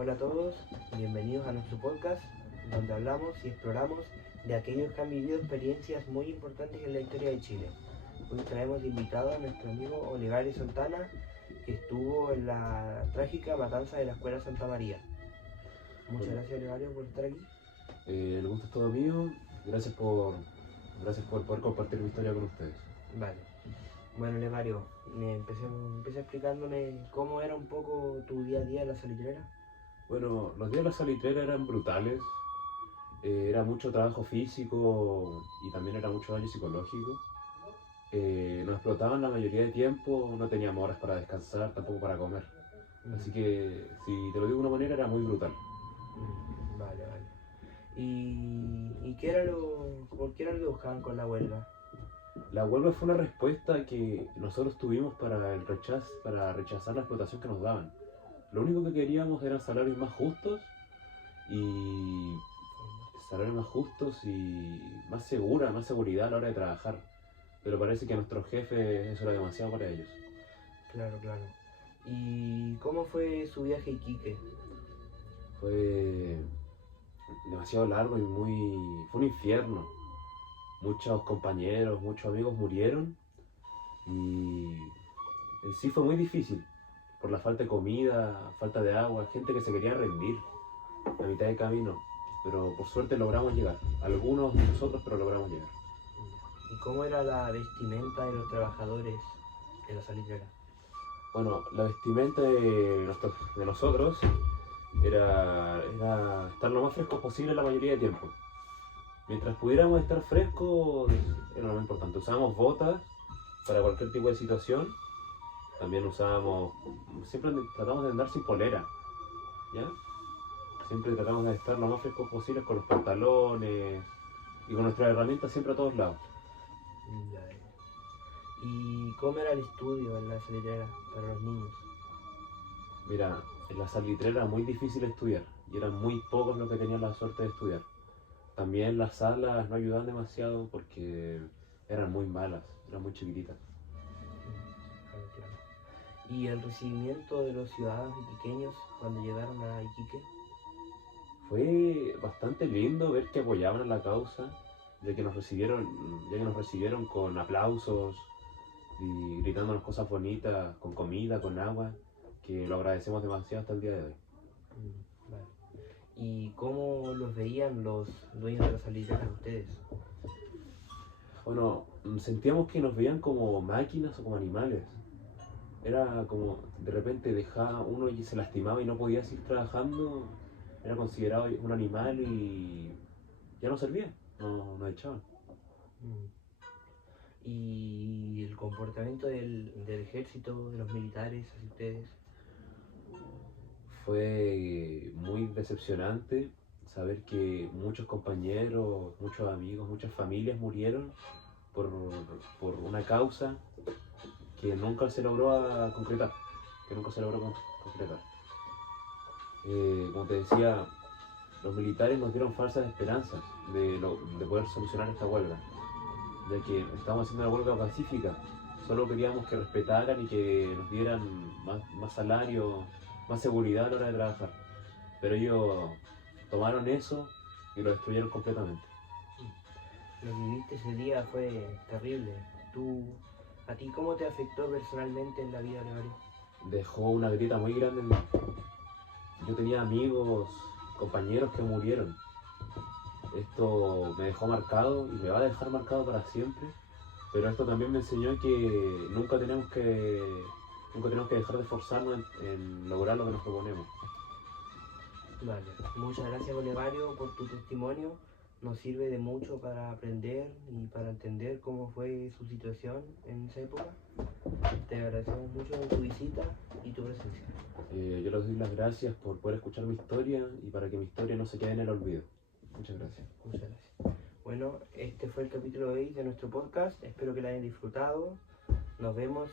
Hola a todos, bienvenidos a nuestro podcast donde hablamos y exploramos de aquellos que han vivido experiencias muy importantes en la historia de Chile. Hoy traemos de invitado a nuestro amigo Olegario Santana, que estuvo en la trágica matanza de la Escuela Santa María. Muchas gracias, Olegario, por estar aquí. El gusto es todo mío. Gracias por poder compartir mi historia con ustedes. Vale. Bueno, Olegario, empieza explicándome cómo era un poco tu día a día en la salitrera. Bueno, los días de la salitrera eran brutales. Era mucho trabajo físico y también era mucho daño psicológico. Nos explotaban la mayoría de tiempo, no teníamos horas para descansar, tampoco para comer. Así que, si te lo digo de una manera, era muy brutal. Vale. ¿Y por qué era lo que buscaban con la huelga? La huelga fue una respuesta que nosotros tuvimos para rechazar la explotación que nos daban. Lo único que queríamos eran y salarios más justos y más seguridad a la hora de trabajar. Pero parece que a nuestros jefes eso era demasiado para ellos. Claro. ¿Y cómo fue su viaje a Iquique? Fue demasiado largo fue un infierno. Muchos compañeros, muchos amigos murieron y en sí fue muy difícil por la falta de comida, falta de agua, gente que se quería rendir a mitad de camino. Pero por suerte logramos llegar. Algunos de nosotros, pero logramos llegar. ¿Y cómo era la vestimenta de los trabajadores de la salitrera? Bueno, la vestimenta de nosotros era estar lo más frescos posible la mayoría de tiempo. Mientras pudiéramos estar frescos, era lo más importante. Usábamos botas para cualquier tipo de situación. También siempre tratamos de andar sin polera, ¿ya? Siempre tratamos de estar lo más frescos posibles con los pantalones y con nuestras herramientas siempre a todos lados. Ya. ¿Y cómo era el estudio en la salitrera para los niños? Mira, en la salitrera era muy difícil estudiar y eran muy pocos los que tenían la suerte de estudiar. También las salas no ayudaban demasiado porque eran muy malas, eran muy chiquititas. Claro. ¿Y el recibimiento de los ciudadanos iquiqueños cuando llegaron a Iquique? Fue bastante lindo ver que apoyaban a la causa, ya que nos recibieron con aplausos y gritándonos cosas bonitas, con comida, con agua, que lo agradecemos demasiado hasta el día de hoy. Vale. ¿Y cómo los veían los dueños de la salitrera a ustedes? Bueno, sentíamos que nos veían como máquinas o como animales. Era como de repente dejaba uno y se lastimaba y no podía seguir trabajando, era considerado un animal y ya no servía, no nos echaban. ¿Y el comportamiento del ejército, de los militares hacia ustedes? Fue muy decepcionante saber que muchos compañeros, muchos amigos, muchas familias murieron por, por una causa que nunca se logró concretar, que nunca se logró concretar. Como te decía, los militares nos dieron falsas esperanzas de poder solucionar esta huelga, de que estábamos haciendo una huelga pacífica, solo queríamos que respetaran y que nos dieran más salario, más seguridad a la hora de trabajar, pero ellos tomaron eso y lo destruyeron completamente. Lo que viviste ese día fue terrible. ¿A ti cómo te afectó personalmente en la vida, Olegario? Dejó una grieta muy grande en mí. Yo tenía amigos, compañeros que murieron. Esto me dejó marcado y me va a dejar marcado para siempre, pero esto también me enseñó que nunca tenemos que dejar de esforzarnos en lograr lo que nos proponemos. Vale, muchas gracias, Olegario, por tu testimonio. Nos sirve de mucho para aprender y para entender cómo fue su situación en esa época. Te agradecemos mucho tu visita y tu presencia. Yo les doy las gracias por poder escuchar mi historia y para que mi historia no se quede en el olvido. Muchas gracias. Muchas gracias. Bueno, este fue el capítulo 6 de nuestro podcast. Espero que lo hayan disfrutado. Nos vemos